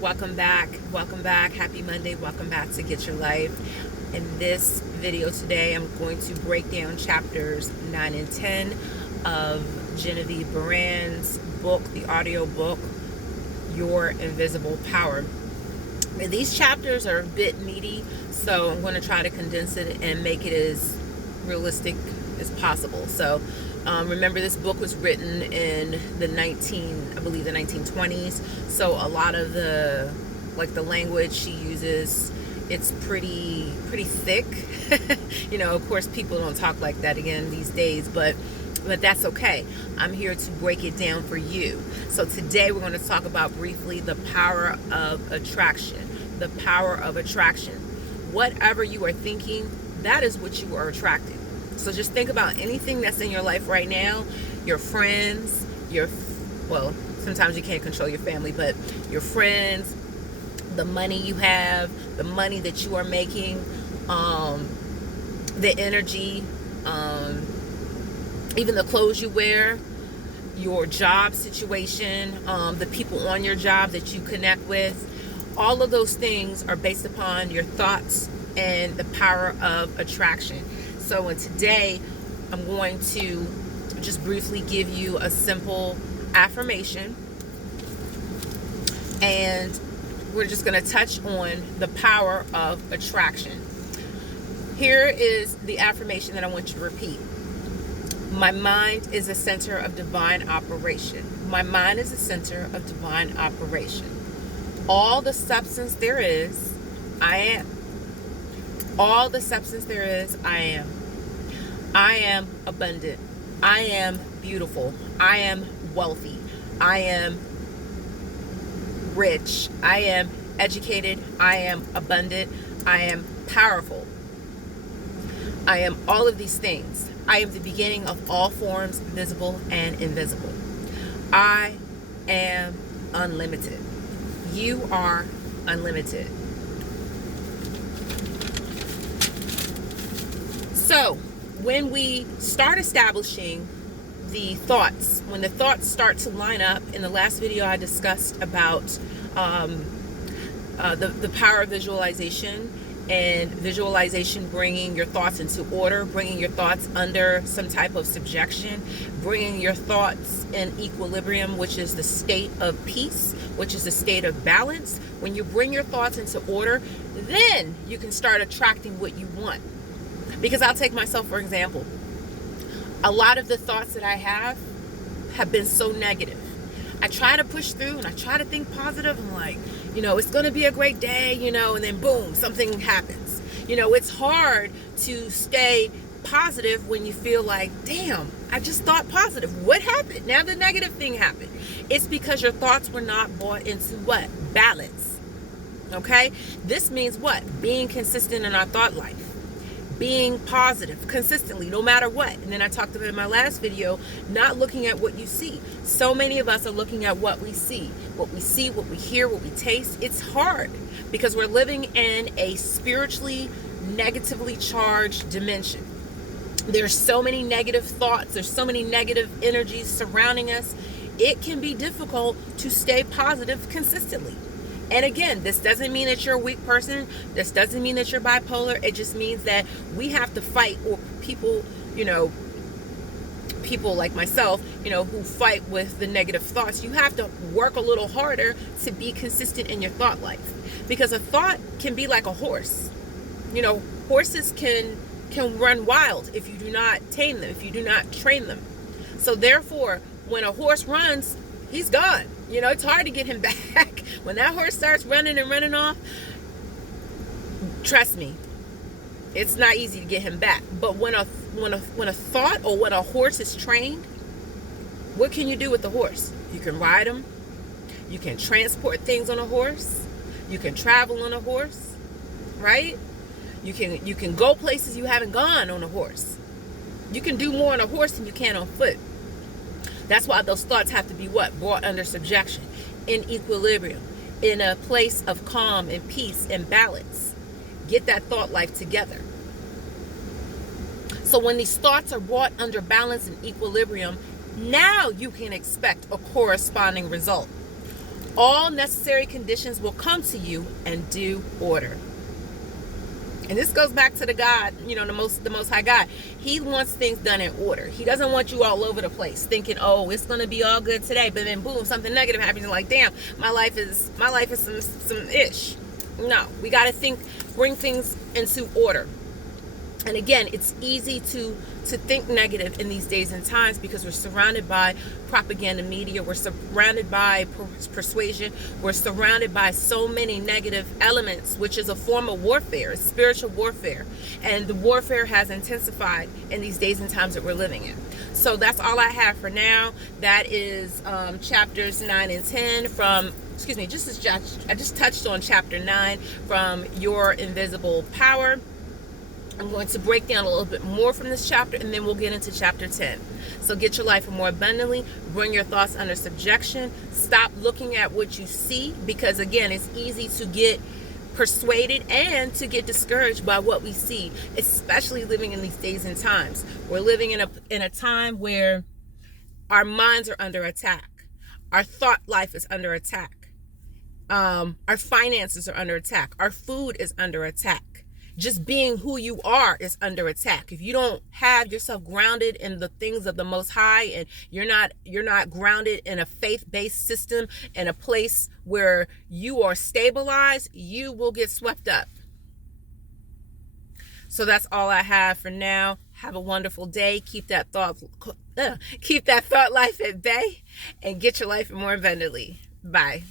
Welcome back. Happy Monday. Welcome back to Get Your Life. In this video today, I'm going to break down chapters 9 and 10 of Genevieve Behrand's book, the audio book, Your Invisible Power. And these chapters are a bit meaty, so I'm going to try to condense it and make it as realistic as possible. So remember, this book was written in the 1920s. So a lot of the language she uses, it's pretty thick. Of course, people don't talk like that again these days, but that's okay. I'm here to break it down for you. So today we're going to talk about briefly the power of attraction. The power of attraction. Whatever you are thinking, that is what you are attracting. So just think about anything that's in your life right now, your friends, sometimes you can't control your family, but your friends, the money you have, the money that you are making, the energy, even the clothes you wear, your job situation, the people on your job that you connect with. All of those things are based upon your thoughts and the power of attraction. So today, I'm going to just briefly give you a simple affirmation. And we're just going to touch on the power of attraction. Here is the affirmation that I want you to repeat. My mind is a center of divine operation. My mind is a center of divine operation. All the substance there is, I am. All the substance there is, I am. I am abundant. I am beautiful. I am wealthy. I am rich. I am educated. I am abundant. I am powerful. I am all of these things. I am the beginning of all forms, visible and invisible. I am unlimited. You are unlimited. So, when we start establishing the thoughts, when the thoughts start to line up, in the last video I discussed about the power of visualization, and visualization bringing your thoughts into order, bringing your thoughts under some type of subjection, bringing your thoughts in equilibrium, which is the state of peace, which is the state of balance. When you bring your thoughts into order, then you can start attracting what you want. Because I'll take myself for example. A lot of the thoughts that I have been so negative. I try to push through and I try to think positive. I'm like, it's going to be a great day, and then boom, something happens. It's hard to stay positive when you feel like, damn, I just thought positive. What happened? Now the negative thing happened. It's because your thoughts were not brought into what? Balance. Okay? This means what? Being consistent in our thought life. Being positive consistently, no matter what. And then I talked about in my last video, not looking at what you see. So many of us are looking at what we see, what we hear, what we taste. It's hard because we're living in a spiritually negatively charged dimension. There's so many negative thoughts. There's so many negative energies surrounding us. It can be difficult to stay positive consistently. And again, this doesn't mean that you're a weak person. This doesn't mean that you're bipolar. It just means that we have to fight, or people like myself, who fight with the negative thoughts. You have to work a little harder to be consistent in your thought life. Because a thought can be like a horse. Horses can run wild if you do not tame them, if you do not train them. So therefore, when a horse runs, he's gone. It's hard to get him back. When that horse starts running off, trust me, it's not easy to get him back. But when a thought, or when a horse is trained, what can you do with the horse? You can ride him. You can transport things on a horse. You can travel on a horse, right? You can go places you haven't gone on a horse. You can do more on a horse than you can on foot. That's why those thoughts have to be what? Brought under subjection, in equilibrium, in a place of calm and peace and balance. Get that thought life together. So when these thoughts are brought under balance and equilibrium, now you can expect a corresponding result. All necessary conditions will come to you in due order. And this goes back to the God, the most high God. He wants things done in order. He doesn't want you all over the place thinking, oh, it's going to be all good today. But then boom, something negative happens. You're like, damn, my life is some ish. No, we got to bring things into order. And again, it's easy to think negative in these days and times because we're surrounded by propaganda media. We're surrounded by persuasion. We're surrounded by so many negative elements, which is a form of warfare, it's spiritual warfare. And the warfare has intensified in these days and times that we're living in. So that's all I have for now. That is chapters 9 and 10 from, I just touched on chapter 9 from Your Invisible Power. I'm going to break down a little bit more from this chapter, and then we'll get into chapter 10. So get your life more abundantly, bring your thoughts under subjection, stop looking at what you see, because again, it's easy to get persuaded and to get discouraged by what we see, especially living in these days and times. We're living in a time where our minds are under attack. Our thought life is under attack. Our finances are under attack. Our food is under attack. Just being who you are is under attack. If you don't have yourself grounded in the things of the Most High, and you're not grounded in a faith-based system, in a place where you are stabilized, you will get swept up. So that's all I have for now. Have a wonderful day. Keep that thought life at bay, and get your life more abundantly. Bye.